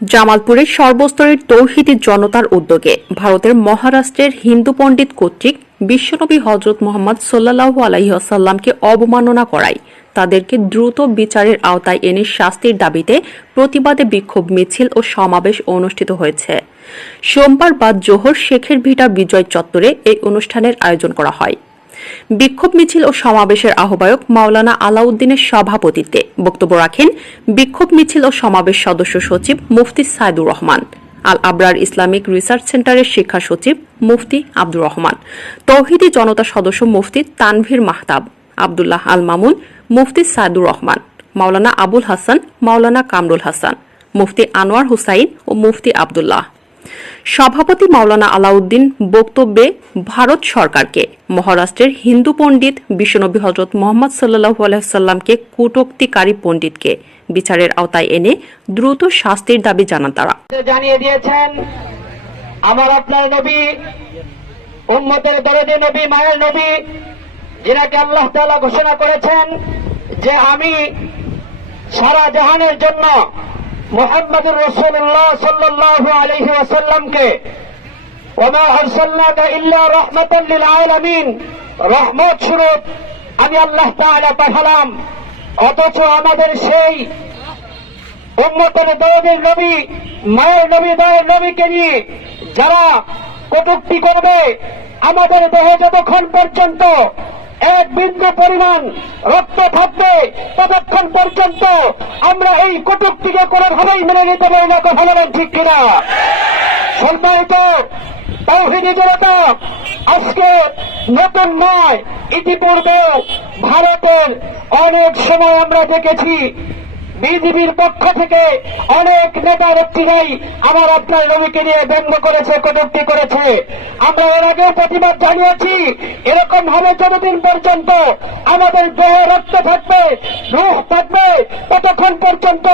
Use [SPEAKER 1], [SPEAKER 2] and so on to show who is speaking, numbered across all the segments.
[SPEAKER 1] জামালপুরের সর্বস্তরের তৌহিদি জনতার উদ্যোগে ভারতের মহারাষ্ট্রের হিন্দু পণ্ডিত কর্তৃক বিশ্বনবী হজরত মোহাম্মদ সোল্লাহু আলাইসাল্লামকে অবমাননা করায়। তাদেরকে দ্রুত বিচারের আওতায় এনে শাস্তির দাবিতে প্রতিবাদে বিক্ষোভ, মিছিল ও সমাবেশ অনুষ্ঠিত হয়েছে। সোমবার বাদ জোহর শেখের ভিটা বিজয় চত্বরে এই অনুষ্ঠানের আয়োজন করা হয়। বিক্ষোভ মিছিল ও সমাবেশের আহ্বায়ক মাওলানা আলাউদ্দিনের সভাপতিত্বে বক্তব্য রাখেন বিক্ষোভ মিছিল ও সমাবেশ সদস্য সচিব মুফতি সাইদুর রহমান আল আবরার ইসলামিক রিসার্চ সেন্টারের শিক্ষা সচিব মুফতি আব্দুর রহমান, তৌহিদি জনতা সদস্য মুফতি তানভীর মাহতাব, আবদুল্লাহ আল মামুন মুফতি সাইদুর রহমান, মাওলানা আবুল হাসান, মাওলানা কামরুল হাসান, মুফতি আনোয়ার হুসাইন ও মুফতি আবদুল্লাহ। সভাপতি মাওলানা আলাউদ্দিন বক্তব্যে ভারত সরকারকে, মহারাষ্ট্রের হিন্দু পণ্ডিত বিশ্বনবী হজরত মোহাম্মদ সাল্লাহু আলাইসাল্লামকে কূটক্তিকারী পণ্ডিতকে বিচারের আওতায় এনে দ্রুত শাস্তির দাবি জানান তারা।
[SPEAKER 2] জানিয়ে দিয়েছেন, আমার আপনার নবী, উম্মতের দরদে নবী, মায়ের নবী, যিনাকে আল্লাহ তাআলা ঘোষণা করেছেন যে আমি সারা জাহানের জন্য মোহাম্মদুর রসুল্লাহ সাল্লাল্লাহু আলাইহি ওয়াসাল্লামকে, ওমা আরসালনাকা ইল্লা রাহমাতাল লিল আলামিন রহমত স্বরূপ আমি আল্লাহ তাআলা পাঠালাম। অথচ আমাদের সেই উম্মতের দরদের নবী, মায়ের নবী দয়ের নবীকে নিয়ে যারা কটুক্তি করবে, আমাদের দেহে যতক্ষণ পর্যন্ত এক বিন্দু পরিমাণ রক্ত থাকবে ততক্ষণ পর্যন্ত আমরা এই কটুক্তিকে কোনোভাবেই মেনে নিতে পারি না, কথা বলেন ঠিক কিনা? সম্মানিত জনতা, আজকে নতুন নয় ইতিপূর্বে ভারতের অনেক সময় আমরা দেখেছি বিজেপির পক্ষ থেকে অনেক নেতা নেত্রীরাই আমার আপনার নবীকে নিয়ে ব্যঙ্গ করেছে, কটুক্তি করেছে। আমরা এর আগেও প্রতিবাদ জানিয়েছি, এরকম হবে যতদিন পর্যন্ত আমাদের দেহ রক্ত থাকবে রুখ থাকবে, ততক্ষণ পর্যন্ত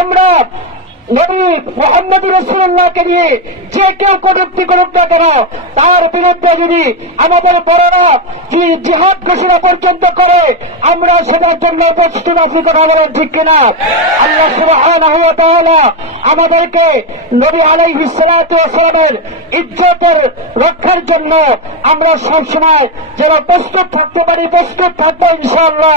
[SPEAKER 2] আমরা নবী মোহাম্মদ রসুল্লাহকে নিয়ে যে কেউ করুক না কেন, তার বিরুদ্ধে যদি আমাদের বড়রা জিহাদ ঘোষণা পর্যন্ত করে, আমরা সেটার জন্য প্রস্তুত আছি কথা বলেন ঠিক কিনা? আল্লাহ তাআলা আমাদেরকে নবী সালাতু ইজ্জতের রক্ষার জন্য আমরা সবসময় যেন প্রস্তুত থাকতে পারি, প্রস্তুত থাকব ইনশাআল্লাহ।